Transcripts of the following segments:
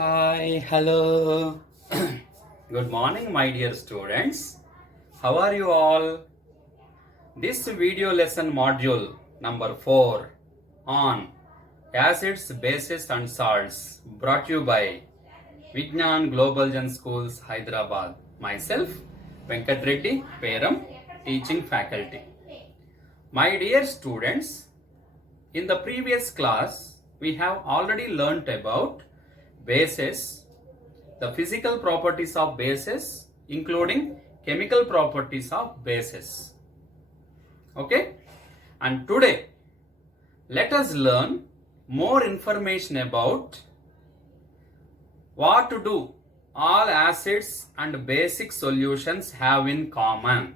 Hi, hello. Good morning, my dear students. How are you all? This video lesson module number 4 on acids, bases and salts brought you by Vignan Global Gen Schools, Hyderabad. Myself, Venkat Reddy, Peram, teaching faculty. My dear students, in the previous class, we have already learnt about bases, the physical properties of bases, including chemical properties of bases. Okay? And today, let us learn more information about what to do all acids and basic solutions have in common.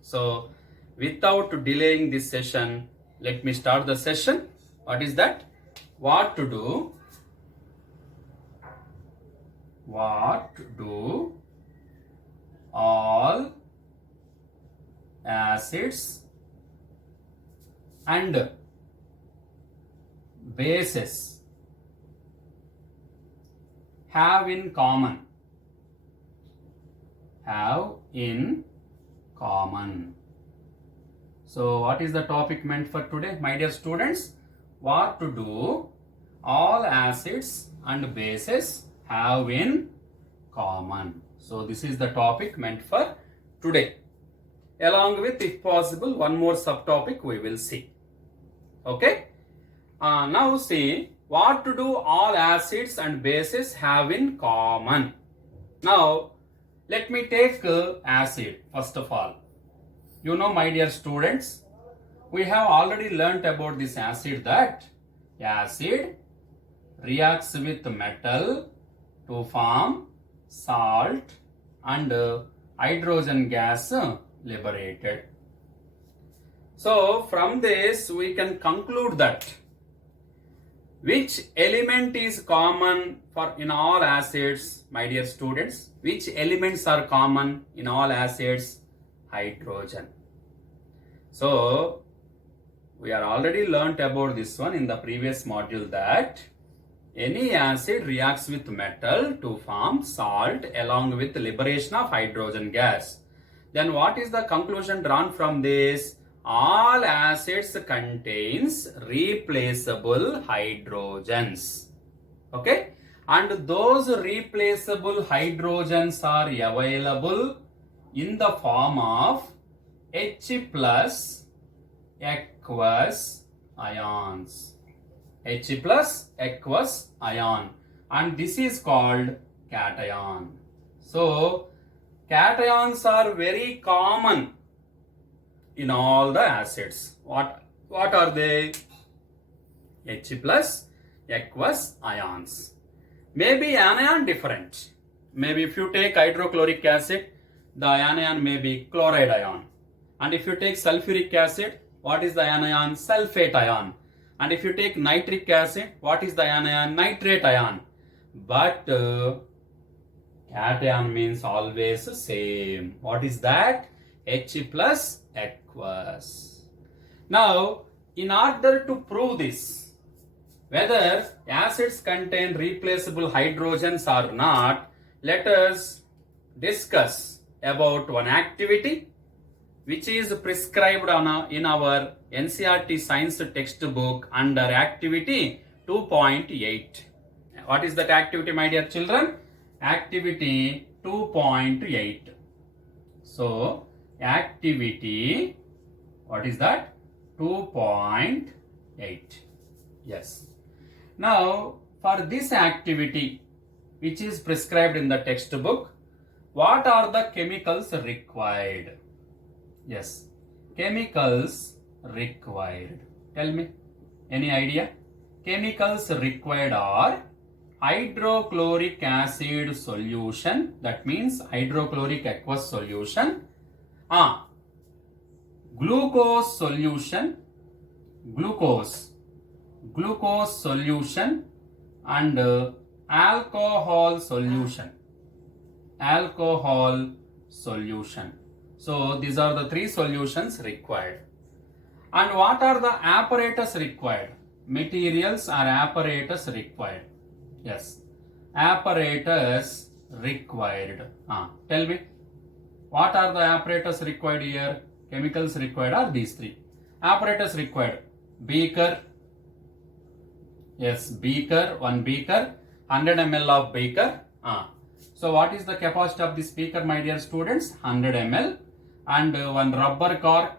So, without delaying this session, let me start the session. What is that? What do all acids and bases have in common? So what is the topic meant for today, my dear students? What to do all acids and bases have in common. So this is the topic meant for today. Along with, if possible, one more subtopic we will see. Okay? Now see, what to do all acids and bases have in common. Now, let me take acid first of all. You know, my dear students, we have already learnt about this acid, that acid reacts with metal to form salt and hydrogen gas liberated. So from this we can conclude that which element is common for in all acids, my dear students? Which elements are common in all acids? Hydrogen. So we are already learnt about this one in the previous module, that any acid reacts with metal to form salt along with liberation of hydrogen gas. Then what is the conclusion drawn from this? All acids contains replaceable hydrogens. Okay? And those replaceable hydrogens are available in the form of H plus aqueous ions. H plus aqueous ion, and this is called cation. So cations are very common in all the acids. What are they? H plus aqueous ions. Maybe anion different. Maybe if you take hydrochloric acid, the anion may be chloride ion. And if you take sulfuric acid, what is the anion? Sulfate ion. And if you take nitric acid, what is the anion? Nitrate ion. But cation means always same. What is that? H plus aqueous. Now, in order to prove this, whether acids contain replaceable hydrogens or not, let us discuss about one activity which is prescribed in our NCERT science textbook under activity 2.8. What is that activity, my dear children? Activity 2.8. So, activity, what is that? 2.8. Yes. Now, for this activity, which is prescribed in the textbook, what are the chemicals required? Yes, chemicals required. Tell me, any idea? Chemicals required are hydrochloric acid solution, that means hydrochloric aqueous solution, glucose solution, glucose solution, and alcohol solution. So these are the three solutions required. And what are the apparatus required? Materials or apparatus required? Yes. apparatus required? Tell me, what are the apparatus required here? Chemicals required are these three. Apparatus required: beaker, yes, beaker, one beaker, 100 ml of beaker. So what is the capacity of this beaker, my dear students? 100 ml. And one rubber cork,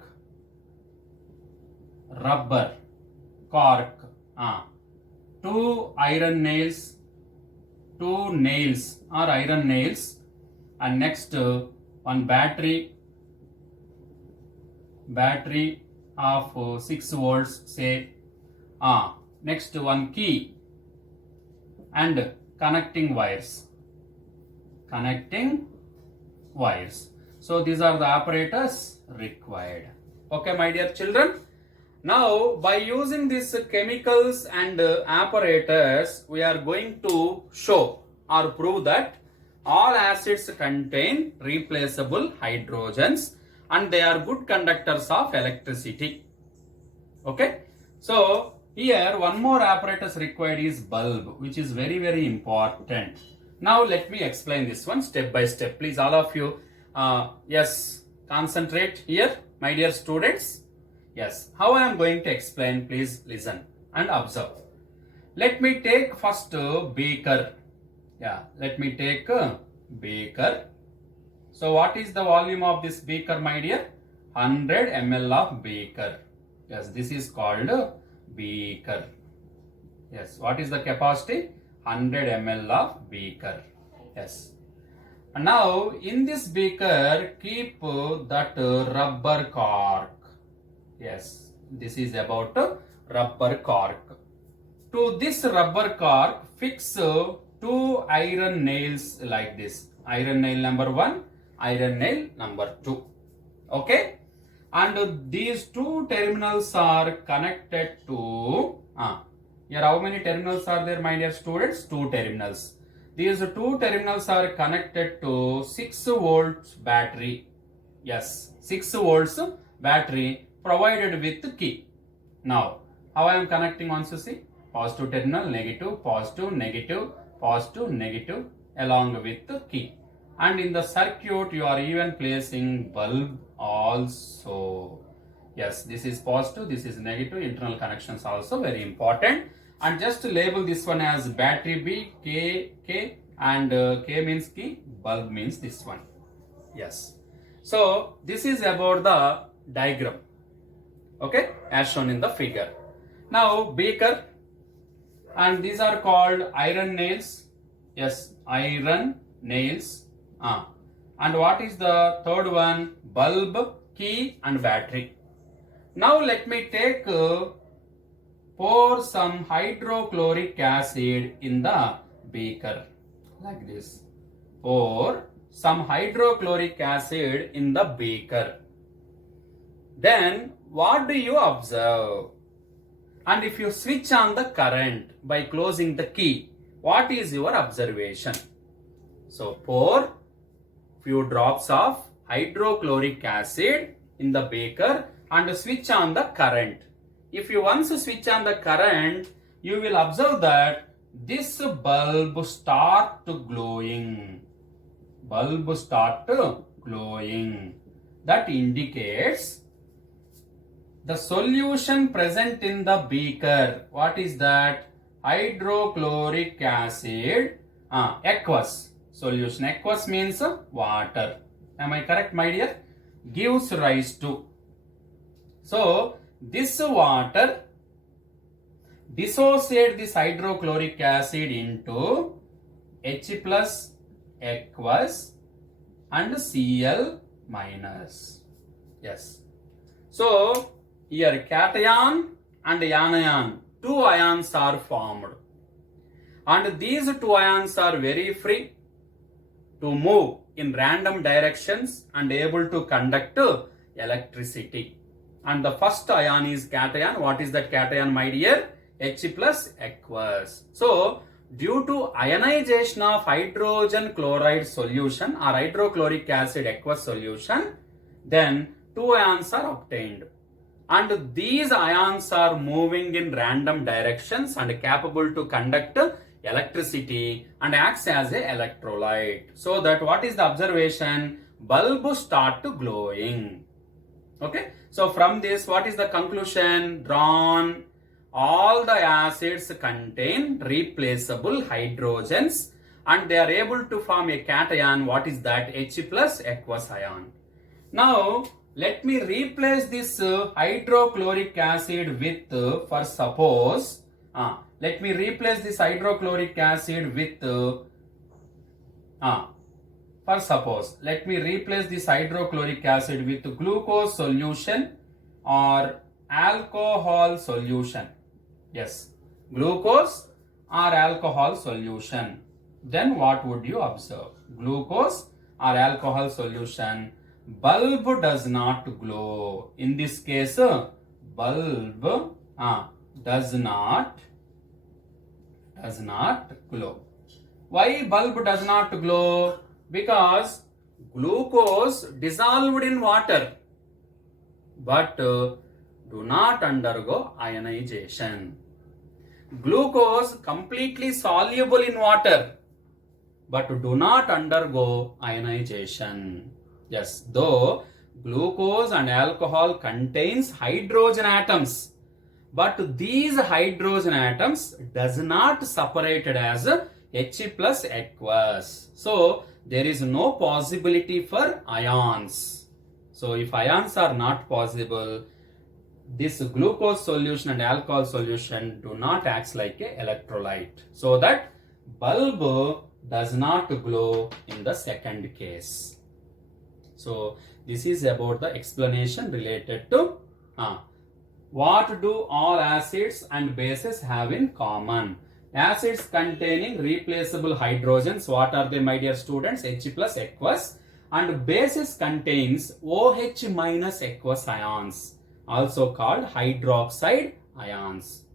two iron nails, two nails or iron nails, and next one battery of 6 volts, say. Next one key and connecting wires. So these are the apparatus required. Okay, my dear children. Now, by using these chemicals and apparatus, we are going to show or prove that all acids contain replaceable hydrogens and they are good conductors of electricity. Okay. So, here one more apparatus required is bulb, which is very, very important. Now, let me explain this one step by step. Please, all of you, yes, concentrate here, my dear students. Yes, how I am going to explain, please listen and observe. Let me take first beaker. Yeah, let me take beaker. So, what is the volume of this beaker, my dear? 100 ml of beaker. Yes, this is called beaker. Yes, what is the capacity? 100 ml of beaker. Yes. And now in this beaker keep that rubber cork. Yes, this is about rubber cork. To this rubber cork fix two iron nails like this. Iron nail number 1, iron nail number 2. Okay. And these two terminals are connected to, here how many terminals are there, my dear students? 2 terminals. These 2 terminals are connected to 6 volts battery. Yes, 6 volts battery provided with key. Now, how I am connecting once you see? Positive terminal, negative, positive, negative, positive, negative along with the key. And in the circuit you are even placing bulb also. Yes, this is positive, this is negative, internal connections also very important. And just label this one as battery B, K, and K means key, bulb means this one. Yes. So this is about the diagram. Okay, as shown in the figure. Now beaker, and these are called iron nails. Yes, iron nails. And what is the third one? Bulb, key and battery. Now let me take pour some hydrochloric acid in the beaker like this. Pour some hydrochloric acid in the beaker. Then what do you observe? And if you switch on the current by closing the key, what is your observation? So pour few drops of hydrochloric acid in the beaker and switch on the current. If you once switch on the current, you will observe that this bulb start glowing. Bulb start glowing. That indicates the solution present in the beaker. What is that? Hydrochloric acid, aqueous solution. Aqueous means water. Am I correct, my dear? Gives rise to. So this water dissociate this hydrochloric acid into H plus aqueous and Cl minus. Yes. So here cation and anion, 2 ions are formed. And these 2 ions are very free to move in random directions and able to conduct electricity. And the first ion is cation. What is that cation, my dear? H plus aqueous. So, due to ionization of hydrogen chloride solution or hydrochloric acid aqueous solution, then 2 ions are obtained. And these ions are moving in random directions and capable to conduct electricity and acts as a electrolyte. So that what is the observation? Bulb start to glowing. Okay. So from this, what is the conclusion drawn? All the acids contain replaceable hydrogens and they are able to form a cation. What is that? H plus aqueous ion. Now, let me replace this hydrochloric acid with, for suppose, let me replace this hydrochloric acid with, for suppose, let me replace this hydrochloric acid with glucose solution or alcohol solution. Yes, glucose or alcohol solution. Then what would you observe? Glucose or alcohol solution. Bulb does not glow. In this case, bulb does not glow. Why bulb does not glow? Because glucose dissolved in water but do not undergo ionization. Glucose completely soluble in water but do not undergo ionization. Yes, though glucose and alcohol contains hydrogen atoms, but these hydrogen atoms does not separated as H plus aqueous. So there is no possibility for ions. So if ions are not possible, this glucose solution and alcohol solution do not act like a electrolyte. So that bulb does not glow in the second case. So this is about the explanation related to what do all acids and bases have in common. Acids containing replaceable hydrogens, what are they, my dear students? H plus aqueous. And bases contains OH minus aqueous ions, also called hydroxide ions.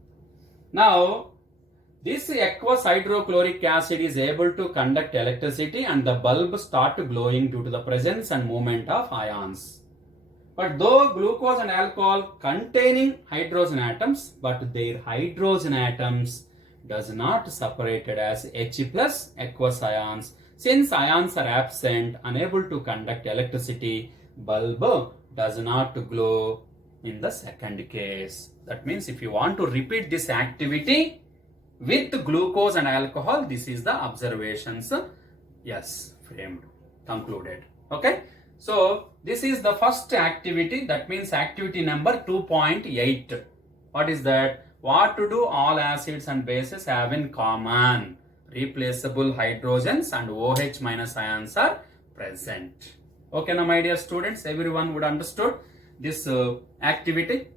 Now, this aqueous hydrochloric acid is able to conduct electricity and the bulb start glowing due to the presence and movement of ions. But though glucose and alcohol containing hydrogen atoms, but their hydrogen atoms does not separated as H plus aqueous ions. Since ions are absent, unable to conduct electricity, bulb does not glow in the second case. That means if you want to repeat this activity with glucose and alcohol, this is the observations, yes, framed, concluded. Okay. So this is the first activity, that means activity number 2.8. What is that? What to do all acids and bases have in common? Replaceable hydrogens and OH minus ions are present. Okay, now my dear students, everyone would understood this activity,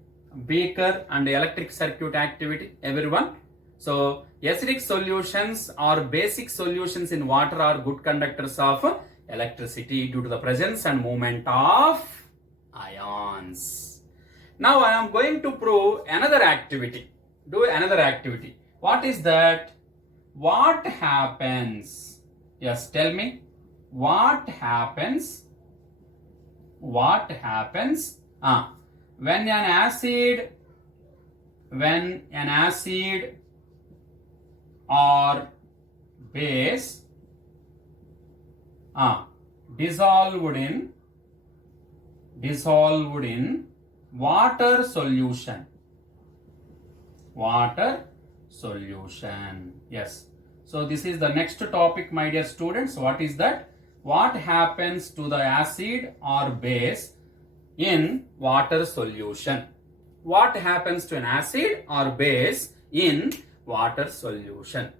beaker and electric circuit activity, everyone. So acidic solutions or basic solutions in water are good conductors of electricity due to the presence and movement of ions. Now I am going to prove another activity. Do another activity. What is that? What happens? Yes, tell me. What happens? What happens? When an acid or base dissolved in water solution. Water solution. Yes. So this is the next topic, my dear students. What is that? What happens to the acid or base in water solution? What happens to an acid or base in water solution?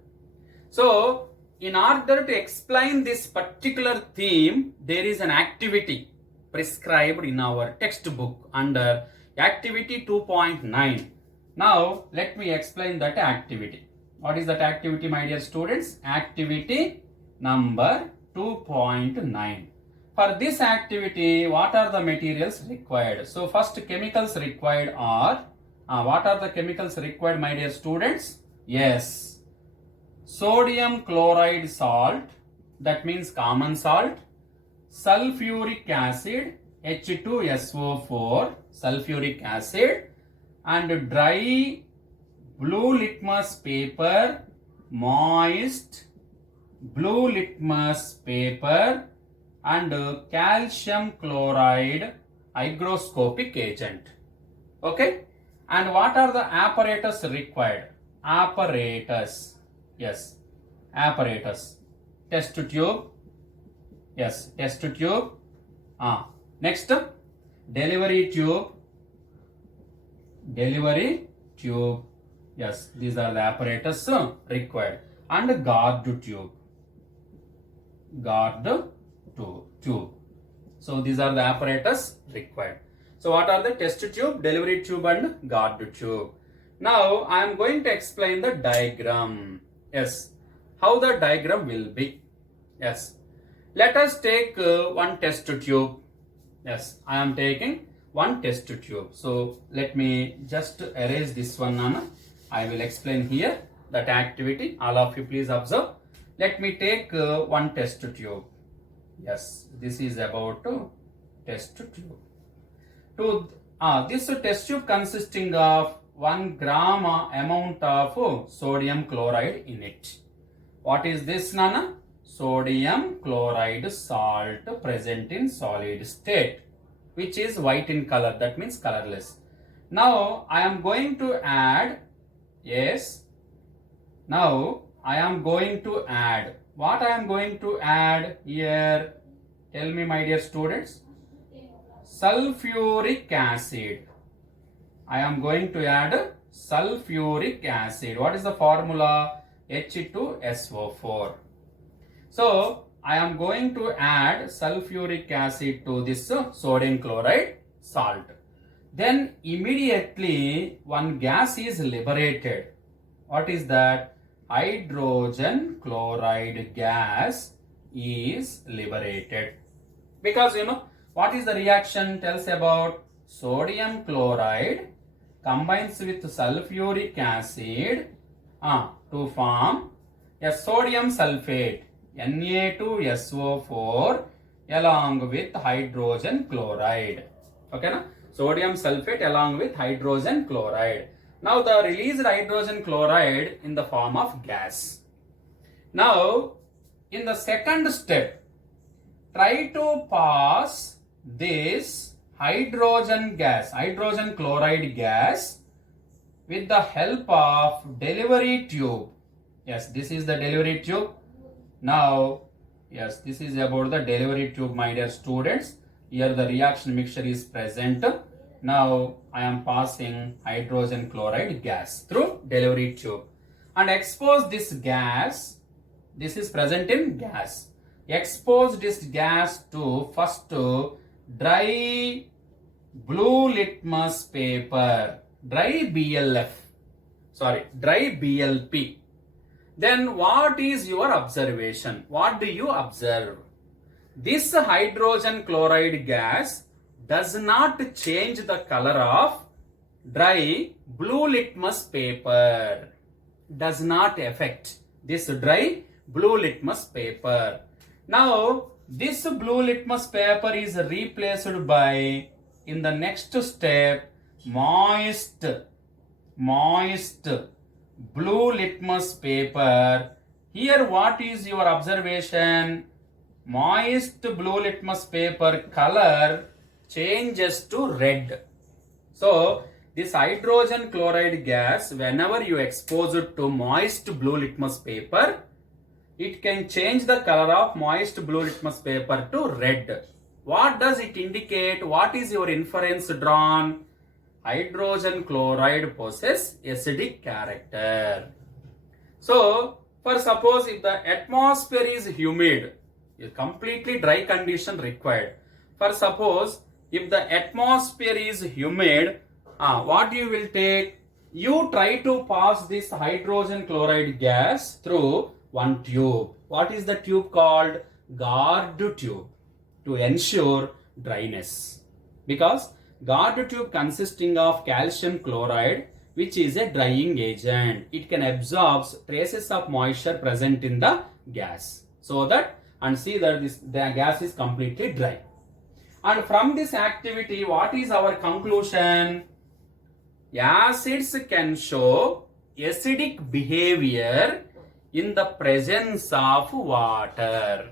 So in order to explain this particular theme, there is an activity prescribed in our textbook under activity 2.9. Now let me explain that activity. What is that activity, my dear students? Activity number 2.9. For this activity, what are the materials required? So first, chemicals required are, what are the chemicals required, my dear students? Yes, sodium chloride salt, that means common salt, sulfuric acid, H2SO4, sulfuric acid, and dry blue litmus paper, moist blue litmus paper and calcium chloride hygroscopic agent. Okay, and what are the apparatus required? Apparatus, yes, apparatus. Test tube, yes, test tube. Next, delivery tube, yes, these are the apparatus required. And guard tube. So these are the apparatus required. So what are the test tube, delivery tube and guard tube? Now I am going to explain the diagram. Yes, how the diagram will be. Yes, let us take one test tube. Yes, I am taking one test tube. So let me just erase this one, Nana. I will explain here that activity. All of you please observe. Let me take one test tube. Yes, this is about test tube. This test tube consisting of 1 gram amount of sodium chloride in it. What is this, Nana? Sodium chloride salt present in solid state, which is white in color, that means colorless. Now I am going to add, yes, now I am going to add, what I am going to add here? Tell me, my dear students. Sulfuric acid. I am going to add sulfuric acid. What is the formula? H2SO4. So I am going to add sulfuric acid to this sodium chloride salt. Then immediately one gas is liberated. What is that? Hydrogen chloride gas is liberated. Because what is the reaction tells about? Sodium chloride combines with sulfuric acid to form a sodium sulfate, Na2SO4, along with hydrogen chloride. Okay, na? Sodium sulfate along with hydrogen chloride. Now the released hydrogen chloride in the form of gas. Now in the second step, try to pass this hydrogen chloride gas with the help of delivery tube. Yes, this is the delivery tube. Now, yes, this is about the delivery tube, my dear students. Here the reaction mixture is present. Now I am passing hydrogen chloride gas through delivery tube and expose this gas. This is present in gas. Expose this gas to first dry blue litmus paper, dry BLP. Then what is your observation? What do you observe? This hydrogen chloride gas does not change the color of dry blue litmus paper. Does not affect this dry blue litmus paper. Now this blue litmus paper is replaced by, in the next step, moist blue litmus paper. Here what is your observation? Moist blue litmus paper color changes to red. So this hydrogen chloride gas, whenever you expose it to moist blue litmus paper, it can change the color of moist blue litmus paper to red. What does it indicate? What is your inference drawn? Hydrogen chloride possesses acidic character. So, for suppose if the atmosphere is humid, a completely dry condition required. For suppose if the atmosphere is humid, what you will take? You try to pass this hydrogen chloride gas through one tube. What is the tube called? Guard tube, to ensure dryness. Because guard tube consisting of calcium chloride, which is a drying agent. It can absorb traces of moisture present in the gas. So that, and see that the gas is completely dry. And from this activity, what is our conclusion? Acids can show acidic behavior in the presence of water.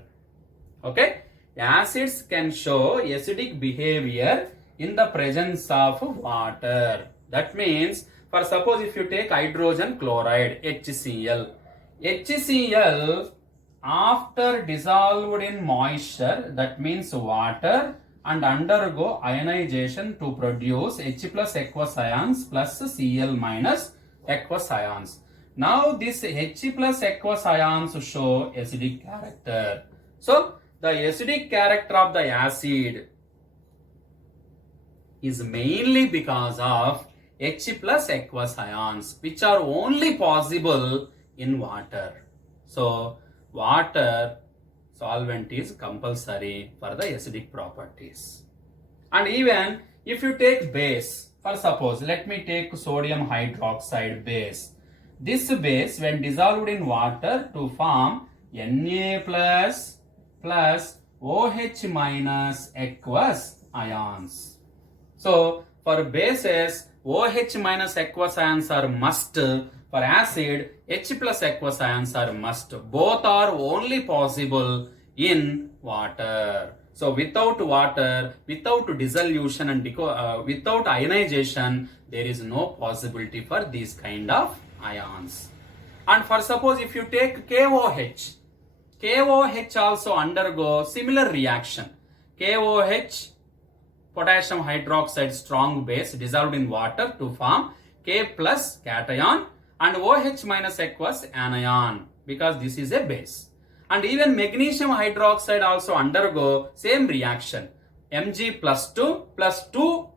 Okay, acids can show acidic behavior in the presence of water. That means, for suppose if you take hydrogen chloride, HCl, HCl after dissolved in moisture, that means water, and undergo ionization to produce H plus aqueous ions plus Cl minus aqueous ions. Now this H plus aqueous ions show acidic character. So the acidic character of the acid is mainly because of H plus aqueous ions, which are only possible in water. So water solvent is compulsory for the acidic properties. And even if you take base, for suppose let me take sodium hydroxide base. This base when dissolved in water to form Na plus OH minus aqueous ions. So for bases, OH minus aqueous ions are must. For acid, H plus aqueous ions are must. Both are only possible in water. So without water, without dissolution and without ionization, there is no possibility for these kind of ions. And for suppose if you take KOH, KOH also undergo similar reaction. KOH, potassium hydroxide strong base dissolved in water to form K plus cation and OH minus aqueous anion, because this is a base. And even magnesium hydroxide also undergo same reaction. Mg plus 2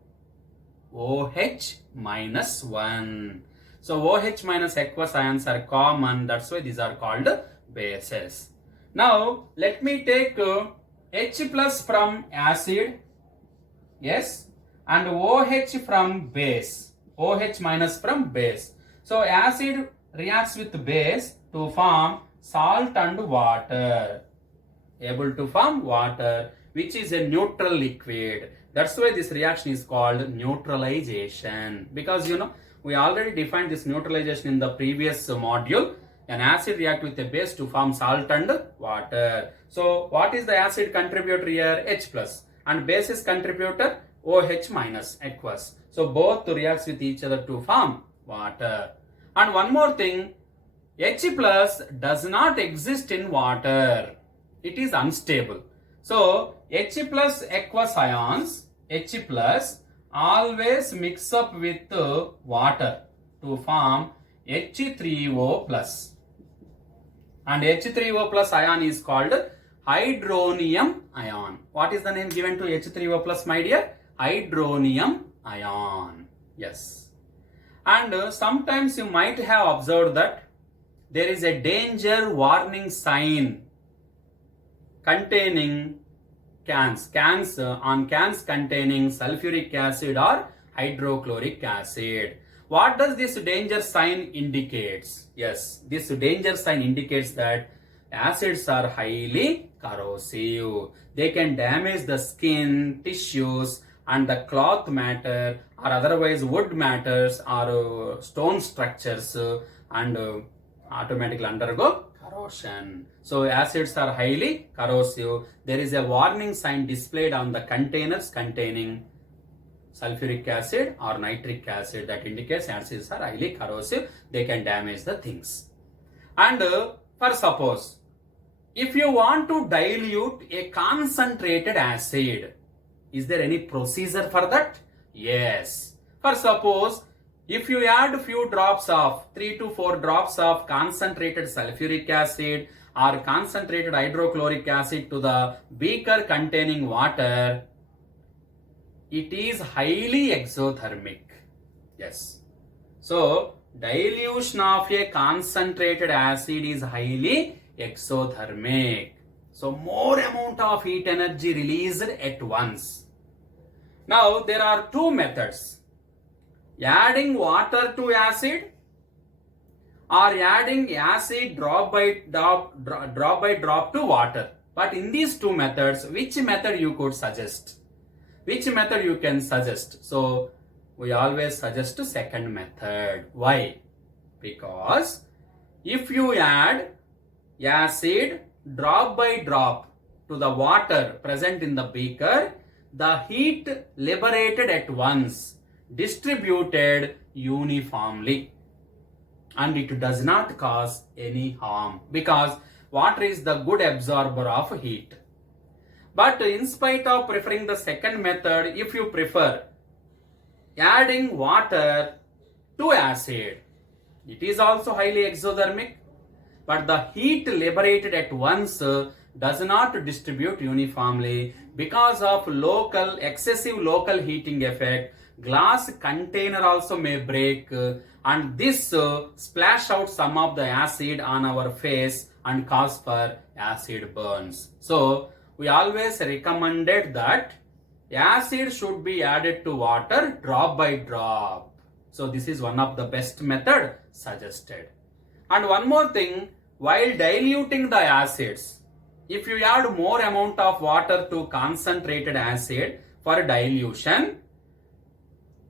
OH minus 1. So OH minus aqueous ions are common, that's why these are called bases. Now let me take H plus from acid, yes, and OH from base, OH minus from base. So acid reacts with base to form salt and water, able to form water, which is a neutral liquid. That's why this reaction is called neutralization, because we already defined this neutralization in the previous module. An acid reacts with a base to form salt and water. So what is the acid contributor here? H plus, and base is contributor OH minus aqueous. So both reacts with each other to form water. And one more thing, H plus does not exist in water. It is unstable. So H plus aqueous ions, H plus always mix up with water to form H3O plus. And H3O plus ion is called hydronium ion. What is the name given to H3O plus, my dear? Hydronium ion. Yes. And sometimes you might have observed that there is a danger warning sign containing cans containing sulfuric acid or hydrochloric acid. What does this danger sign indicates? Yes, this danger sign indicates that acids are highly corrosive. They can damage the skin, tissues, and the cloth matter, or otherwise wood matters or stone structures, and automatically undergo corrosion. So acids are highly corrosive. There is a warning sign displayed on the containers containing sulfuric acid or nitric acid that indicates acids are highly corrosive. They can damage the things. And for suppose, if you want to dilute a concentrated acid, is there any procedure for that? Yes. For suppose, if you add few drops of 3 to 4 drops of concentrated sulfuric acid or concentrated hydrochloric acid to the beaker containing water, it is highly exothermic. Yes. So dilution of a concentrated acid is highly exothermic. So more amount of heat energy released at once. Now there are two methods: adding water to acid or adding acid drop by drop to water. But in these two methods, which method you could suggest? Which method you can suggest? So we always suggest second method. Why? Because If you add acid drop by drop to the water present in the beaker, the heat liberated at once distributed uniformly, and it does not cause any harm because water is the good absorber of heat. But in spite of preferring the second method, if you prefer adding water to acid, it is also highly exothermic, but the heat liberated at once does not distribute uniformly because of excessive local heating effect. Glass container also may break, and this splash out some of the acid on our face and cause for acid burns. So we always recommended that acid should be added to water drop by drop. So this is one of the best method suggested. And one more thing, while diluting the acids, if you add more amount of water to concentrated acid for dilution,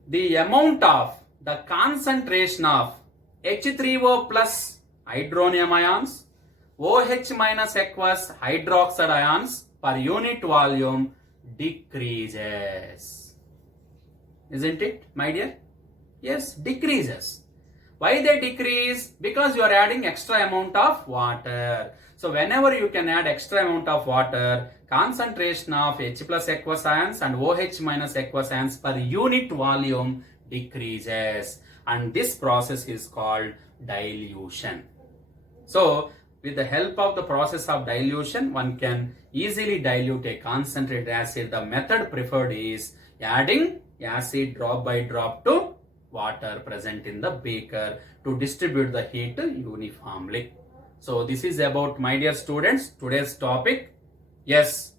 the amount of the concentration of H3O plus hydronium ions, OH minus aqueous hydroxide ions per unit volume decreases. Isn't it, my dear? Yes, decreases. Why they decrease? Because you are adding extra amount of water. So whenever you can add extra amount of water, concentration of H plus aqueous ions and OH minus aqueous ions per unit volume decreases, and this process is called dilution. So with the help of the process of dilution, one can easily dilute a concentrated acid. The method preferred is adding acid drop by drop to water present in the beaker to distribute the heat uniformly. So this is about, my dear students, today's topic. Yes,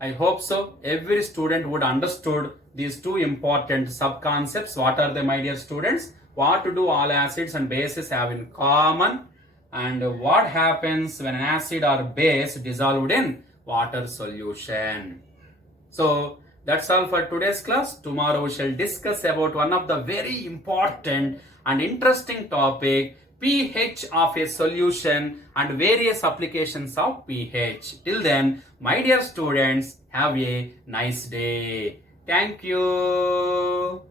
I hope so. Every student would understood these two important sub-concepts. What are they, my dear students? What to do all acids and bases have in common, and what happens when an acid or base dissolved in water solution. So that's all for today's class. Tomorrow we shall discuss about one of the very important and interesting topic, pH of a solution and various applications of pH. Till then, my dear students, have a nice day. Thank you.